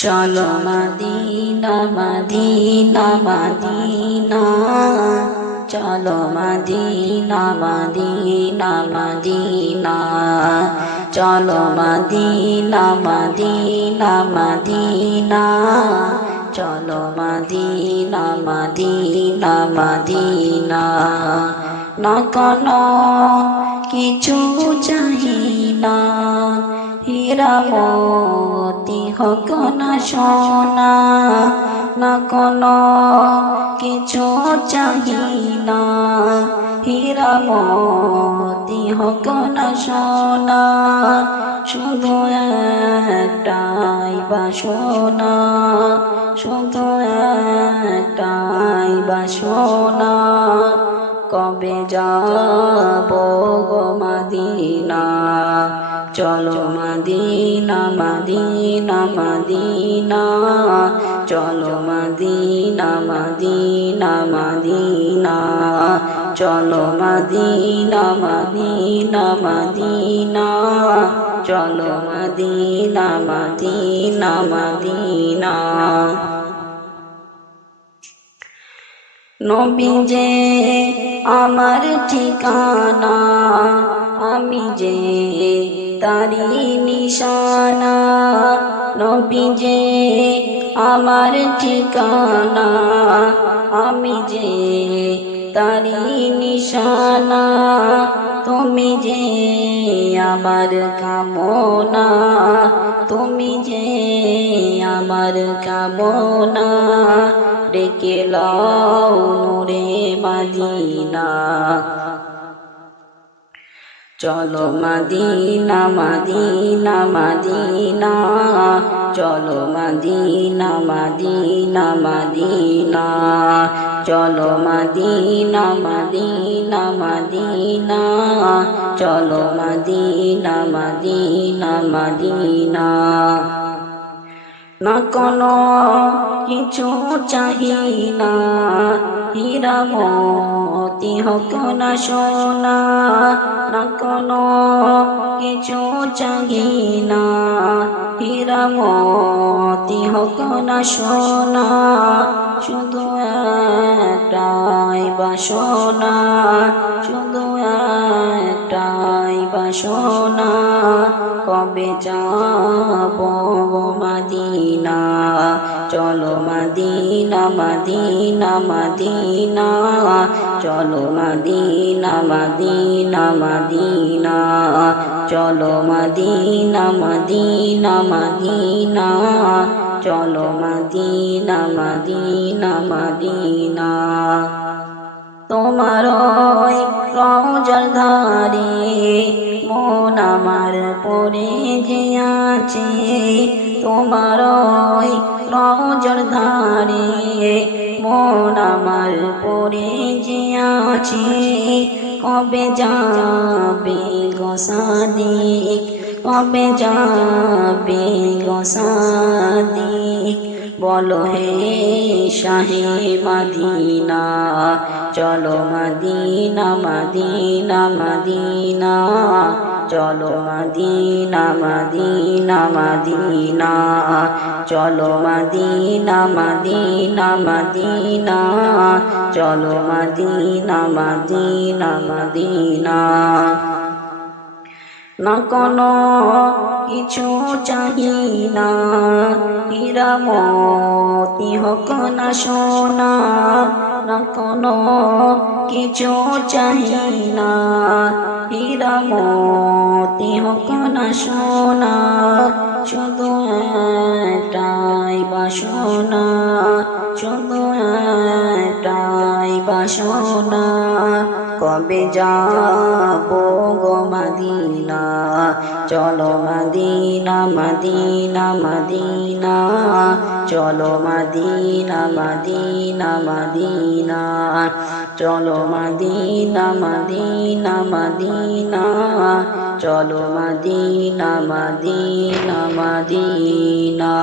চলো Medina Medina Medina, চলো Medina Medina Medina, চলো মদিনা মদিনা মদিনা, চলো মদিনা মদিনা মদিনা। না কোনো কিছু চাহি না, হীরা মোতি হোক না সোনা, না কোনো কিছু চাহি না, হীরা মোতি হোক না সোনা, শুধু একটাই বাসনা, শুধু একটাই বাসনা, কবে যাব গো মদিনা। চলো মদিনা মদিনা মদিনা, চলো মদিনা মদিনা মদিনা, চলো মদিনা মদিনা মদিনা, চলো মদিনা মদিনা মদিনা। নবী যে আমার ঠিকানা, আমি যে তারি নিশানা, নবী যে আমার ঠিকানা, আমি যে তারি নিশানা, তুমি যে আমার কামনা, তুমি যে আমার কামনা, ডেকে লাও নূরে মদিনা। চলো মদিনা মদিনা মদিনা, চলো মদিনা মদিনা মদিনা, চলো মদিনা মদিনা মদিনা, চলো মদিনা মদিনা মদিনা। না কোনো কিছু চাহি না, হীরা মোতি হোক না সোনা, না কোনো কিছু চাহি না, হীরা মোতি হোক না সোনা, শুধু একটাই বাসনা, শুধু একটাই বাসনা, কবে যাব গো মদিনা। চলো মদিনা মদিনা মদিনা, চলো মদিনা মদিনা মদিনা, চলো মদিনা মদিনা মদিনা, চলো মদিনা মদিনা মদিনা। তোমার ওই রওজার ধারে মন আমার পড়ে যে আছে, তোমার ওই রওজার ধারে মন আমার পড়ে যে আছে, কবে যাবে গো সাদিক, কবে যাবে গো সাদিক, বলো হে শাহে মদিনা। চলো মদিনা মদিনা মদিনা, চলো মদিনা মদিনা মদিনা, চলো মদিনা মদিনা মদিনা, চলো মদিনা মদিনা মদিনা। না কোনো কিছু চাহি না, হীরা মোতি হোক না সোনা, না কোনো কিছু চাহি না, হীরা মোতি হোক না সোনা, শুধু একটাই বাসনা, শুধু একটাই বাসনা, কবে যাব গো মদিনা। চলো মদিনা মদিনা মদিনা, চলো মদিনা মদিনা মদিনা, চলো মদিনা মদিনা মদিনা, চলো মদিনা মদিনা মদিনা।